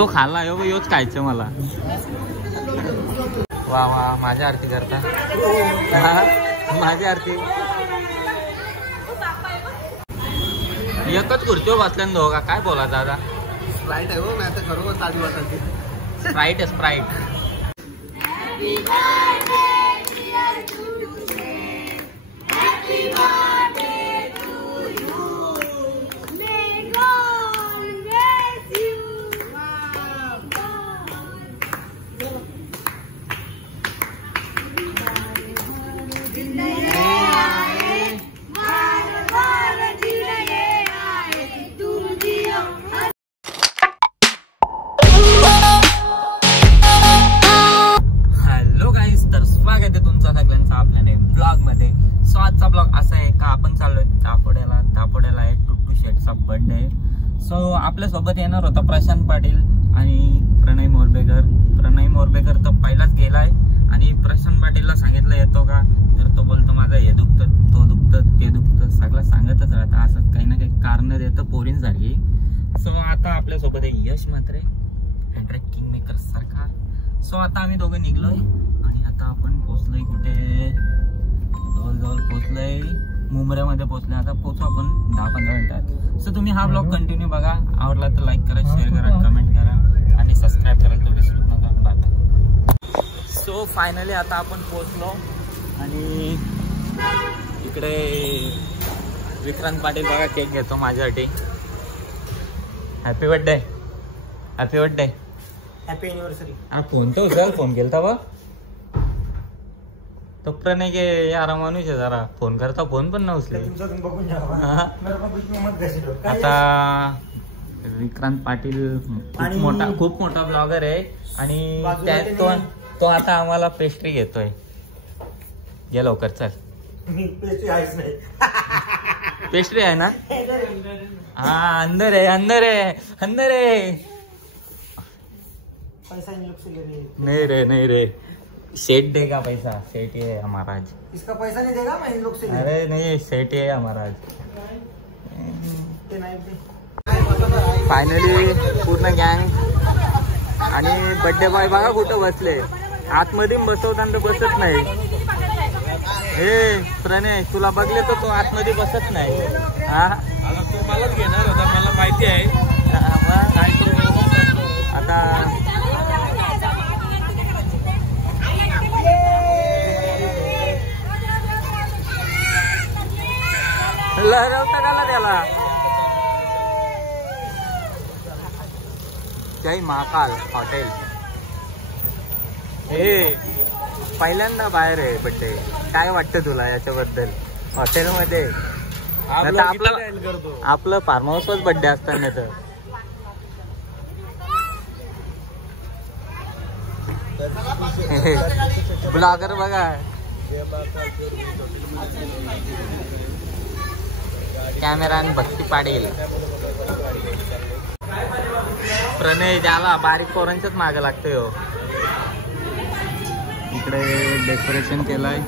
तो खाल्ला योच खायचं मला. वा वा माझी आरती करता. माझी आरती एकच खुर्चीवर बसल्यान दोघा काय बोला दादा. स्प्राईट आहे हो मी आता खरोखर ताजी वाटते. स्प्राईट आहे स्प्राईट. आजचा ब्लॉग असा आहे का आपण चाललोय दापोड्याला आहे टुट्टू शेटचा बर्थडे. सो आपल्या सोबत येणार होता प्रशांत पाटील आणि प्रणय मोरबेकर तर पहिलाच गेलाय आणि प्रशांत पाटीलला सांगितलं येतो का तर तो बोलतो माझं हे दुखतं तो दुखतं ते दुखतं सगळं सांगतच राहतं. असंच काही ना काही कारण देतं पोरींसारखी. सो आता आपल्या सोबत आहे यश म्हात्रे हँड्रेड किंग मेकर सारखा. सो आता आम्ही दोघं निघलोय आणि आता आपण पोहोचलोय कुठे जवळ पोहोचलोय मुंबऱ्यामध्ये पोहोचलोय. आता पोहोचू आपण 10-15 मिनिटात. सो तुम्ही हा ब्लॉग कंटिन्यू बघा. आवडला तर लाईक करा शेअर करा कमेंट करा आणि सबस्क्राईब करायला तर विसरू नका. बाय. सो फायनली आता आपण पोहोचलो आणि इकडे विक्रांत पाटील बघा केक घेतो माझ्यासाठी. Happy birthday happy birthday happy anniversary. अरे फोन तर उचल. फोन केलता बा तो प्रणय के यार माणूस आहे जरा फोन करता फोन पण नसले. आता विक्रांत पाटील खूप मोठा ब्लॉगर आहे आणि त्यात तो आता आम्हाला पेस्ट्री घेतोय. घे लवकर चल. पेस्ट्री आहे ना. हाँ अंदर है. पैसा नहीं रे सेठ देगा पैसा. सेठ ही है हमारा आज. इसका पैसा नहीं देगा मैं इन लोग से. अरे नहीं सेठ ही है हमारा आज. फायनली पूर्ण गँग आणि बर्थडे बॉय बघा कुठं बसले. आतमध्ये बसवताना बसत नाही. हे प्रणय तुला बघले तर तो आतमध्ये बसत नाही. हा तू मलाच घेणार होता मला माहिती आहे. आता लहरवता का त्याला. जय महाकाल हॉटेल. हे पहिल्यांदा बाहेर आहे बड्डे. काय वाटतं तुला याच्याबद्दल हॉटेलमध्ये. आपलं फार्म हाऊसच बड्डे असताना तर ब्लॉगर बघा कॅमेरा भक्ती पाटील. प्रणय ज्याला बारीक पोरांच्याच मागे लागतोय हो. इकडे डेकोरेशन केलंय.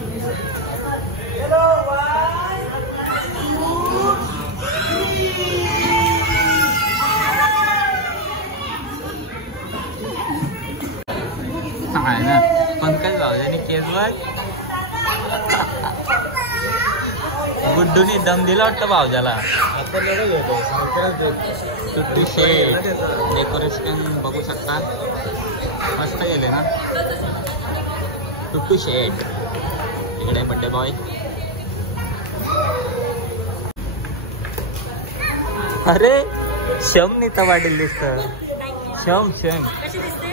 आहे ना पंकज भाऊजांनी केसवर गुड्डूनी दम दिला वाटतं भाऊजाला. टुट्टू शेट डेकोरेशन बघू शकता मस्त गेले ना. टुट्टू शेट इकडे बड्डे बॉय. अरे शम नीता पाटील दिसत. शम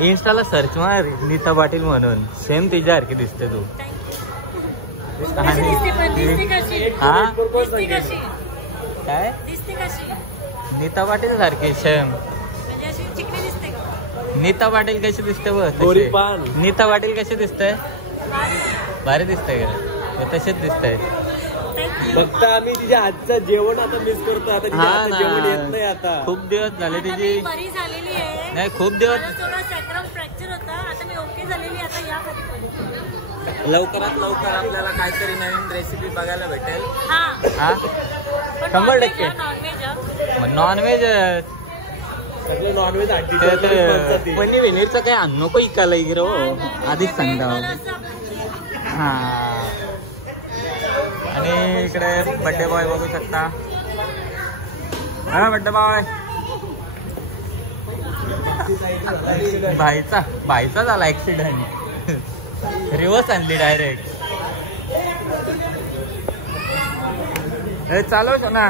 इंस्टाला सर्च मार नीता पाटील म्हणून सेम तिच्यासारखी दिसते तू. हा काय नीता पाटील सारखी सेम. नीता पाटील कशी दिसते बघ. नीता पाटील कशी दिसते भारी दिसते का तसेच दिसतंय. फक्त आम्ही तिच्या हातचं जेवण आता मिस करतो. आता जेवण येत नाही. आता खूप दिवस झाले तिची. नाही खूप दिवस लवकरात लवकर आपल्याला काहीतरी नवीन रेसिपी बघायला भेटेल. हा 100%. नॉनव्हेज सगळं नॉनव्हेज आधी पनीर वेनीरचं काय आण नको इकायला इकडे हो आधीच सांगता. हा आणि इकडे बड्डे बॉय बघू शकता. हा बड्डे बॉय भाईचा झाला ऍक्सिडेंट. रिवर्स आणली डायरेक्ट. चालव ना.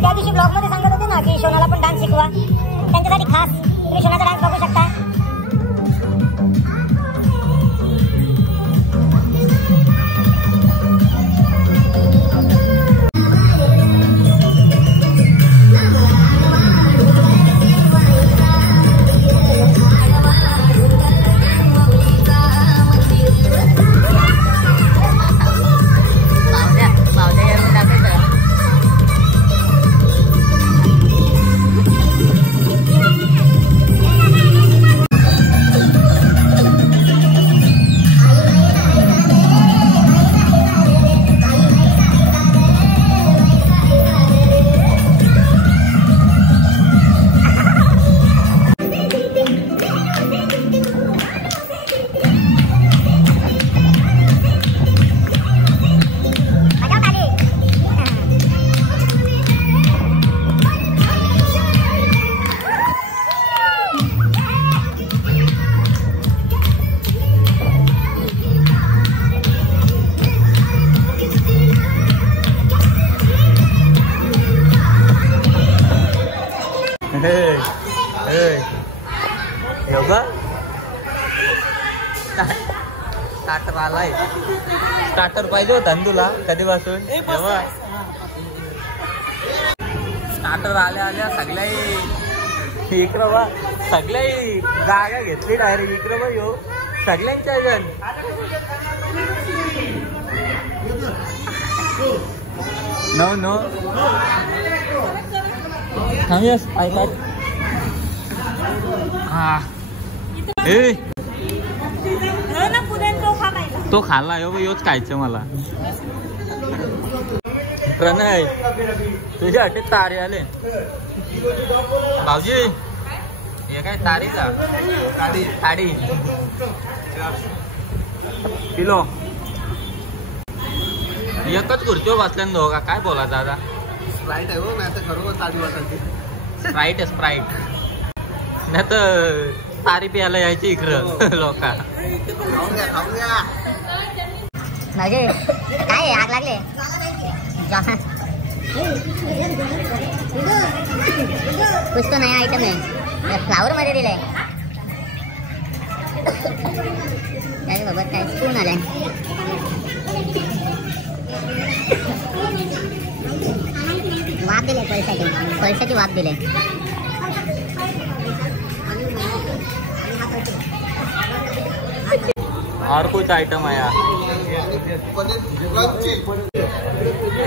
त्या दिवशी ब्लॉग मध्ये सांगत होते ना की शोनाला पण डान्स शिकवा, त्यांच्यासाठी खास तुम्ही शोनाचा डान्स बघू शकता. स्टार्टर आलाय. स्टार्टर पाहिजे होता ना तुला कधीपासून. स्टार्टर आल्या सगळ्या इकडं बा सगळ्या जागा घेतली डायरेक्ट. इकडं बा यो सगळ्यांच्या जण नो थांबियस आयपॅड. हा तो खाल्ला योच खायचं मला. प्रणय तुझ्या हटे तारे आले भाऊजी. हे काय तारी का ताडी किलो एकच खुर्चीवर बसल्यान दोघा. काय बोला दादा. स्प्राईट आहे हो, नाही तर खरोखर ताडी वाटायची. स्प्राईट आहे स्प्राईट. नाही तर तारी प्यायला यायची इकडं लोका. काय आग लागले. कुछ तो नया आइटम है. फ्लावर मध्ये दिलाय. काय बाबा काय स्पून आलाय. वाफ दिले पैशाची वाफ दिले. और कुछ आइटम आया.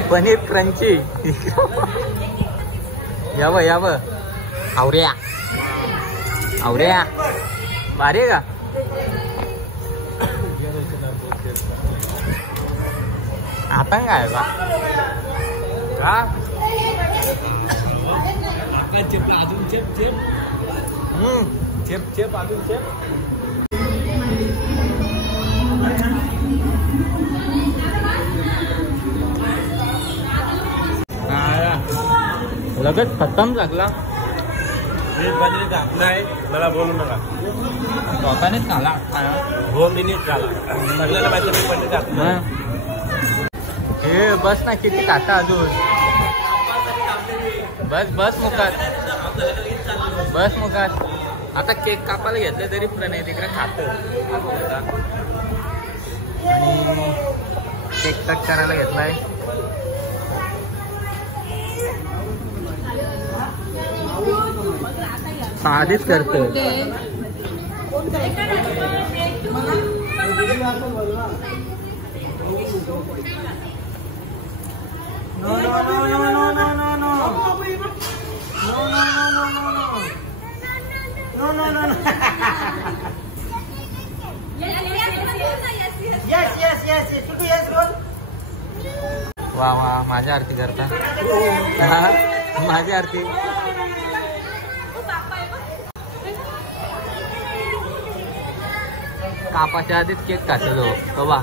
पनीर क्रंची. याव आवऱ्या भारी का. आता काय बा चेप अजून चेप अजून चेप. लगेच खतम लागला. पनीर घातलं आहे मला बोलू नका. स्वतःनेच खाला. 2 मिनिट झाला सगळ्याला माहिती मी पनीर घातलं. हे बस ना किती खाता अजून. बस मुखात. बस मग आता केक कापायला घेतलं तरी प्रणय तिकडे खात आणि केक कट करायला घेतलाय. आधीच करतो. वा वा माझी आरती करता. माझी आरती. कापाच्या आधीच केक काढतो बाबा.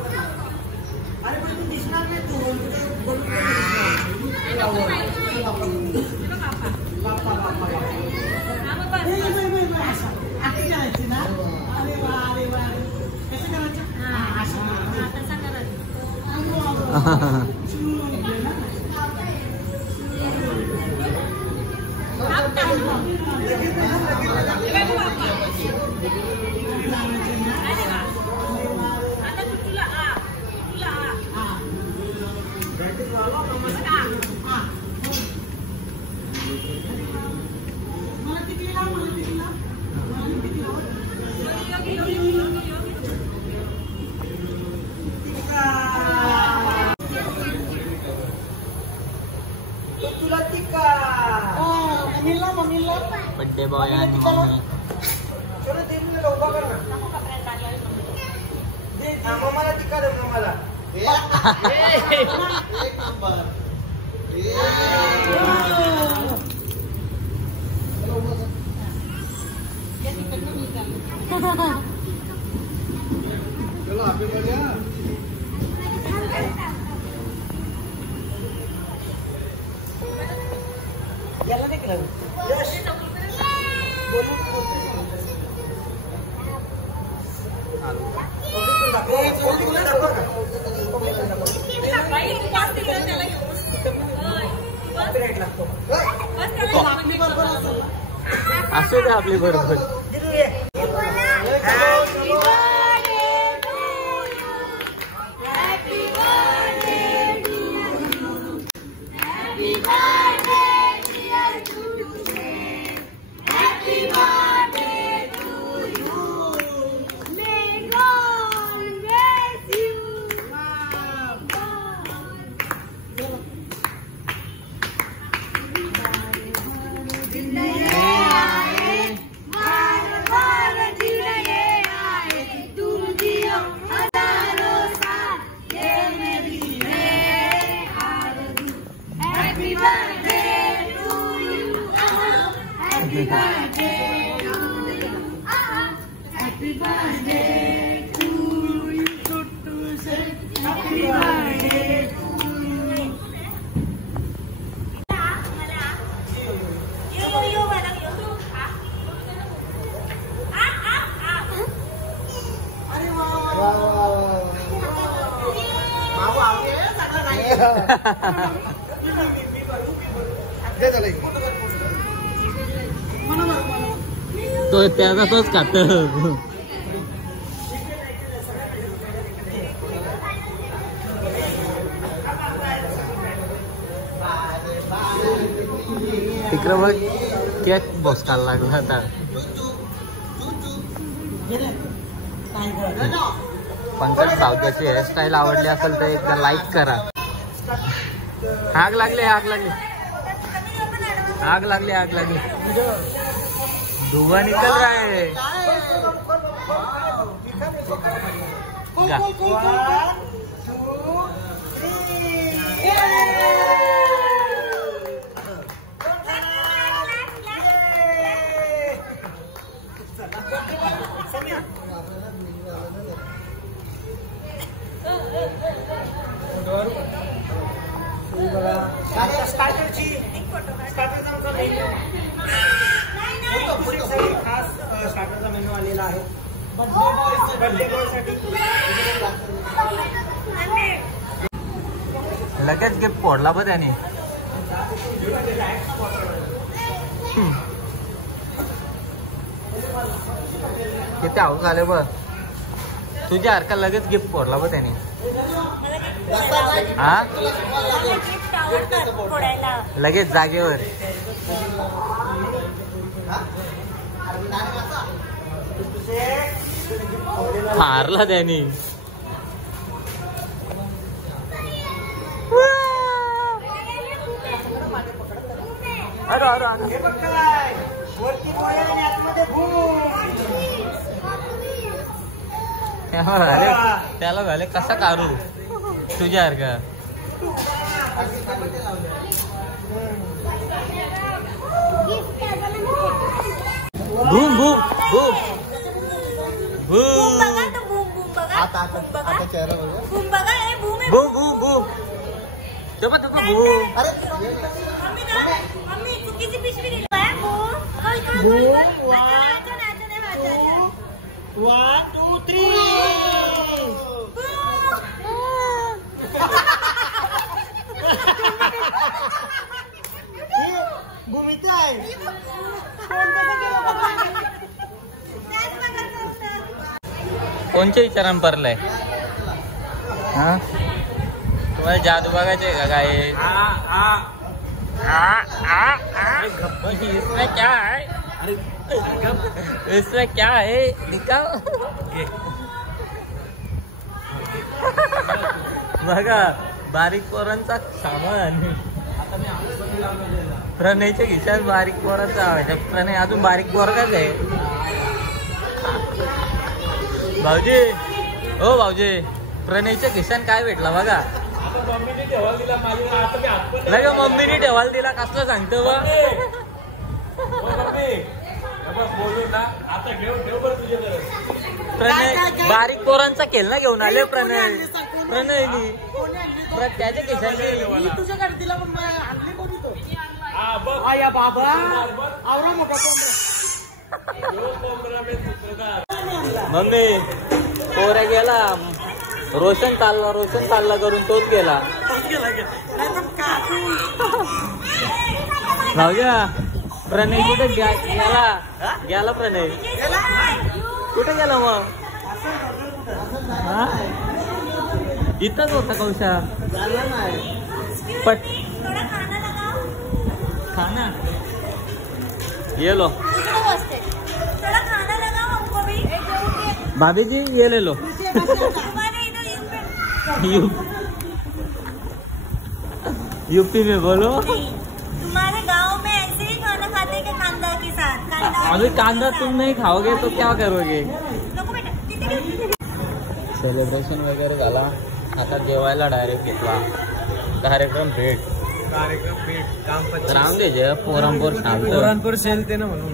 बर्थडे बॉय आणि मम्मी. मम्माला टिका दे मम्माला. याला नाही केलं. असू दे आपली बरोबर. तो त्याचा तोच खात. तिकडं बघ केक बसकायला लागला आता. पंकज सावत्याची हेअरस्टाईल आवडली असेल तर एकदा लाईक करा. आग लागली आग लागली आग लागली आग लागली. धुवा निकल रहा है. स्टार्टरचा मेनू आलेला आहे. बर्थडे बॉय साठी लगेच गिफ्ट फोडला बघ त्याने. किती हाऊस झाले बघ. तुझ्या हरका लगेच गिफ्ट फोडला बघ त्याने. हा लगेच जागेवर. मारला त्याने. त्याला झाले कसा काढू तुझ्यासारखा. Boom boom boom boom. Boom boom boom. चपा चपा बूम. One, two, three. घुमित आहे. कोणच्या विचारान परलाय. हा तुम्हाला जादू बघायचे का काय. इसमें क्या है. इसमें क्या है निकाल. बघा बारीक पोरांचा सामान. प्रणयच्या खिशात बारीक पोरांचा आहे. प्रणय अजून बारीक पोरगाच आहे. भाऊजी हो भाऊजी प्रणयच्या खिशान काय भेटला बघा. लगे मम्मीने ठेवायला दिला. कसला सांगतो बा. प्रणय बारीक पोरांचा खेळणं घेऊन आले. प्रणयनी त्याच्या खिशाने तुझ्याकडे दिला पण आणली कोणी तो. बाबा आवरा मोठा. मम्मी पोऱ्या गेला. रोशन चालला करून तोच गेला. भाऊजा प्रणय कुठे गेला. प्रणय कुठे गेला मग. इथंच होता कौशा. पट खाना ये लो. भाभी जी ये ले लो. यूपी में बोलो. तुम्हारे गांव में ऐसे ही खाना खाते हैं कांदा के साथ. अभी कांदा तुम नहीं खाओगे तो क्या करोगे. सेलिब्रेशन वगैरे झाला. आता जेवायला डायरेक्ट घेतला. कार्यक्रम भेट काम राम दे पोरांपोर सेलते ना म्हणून.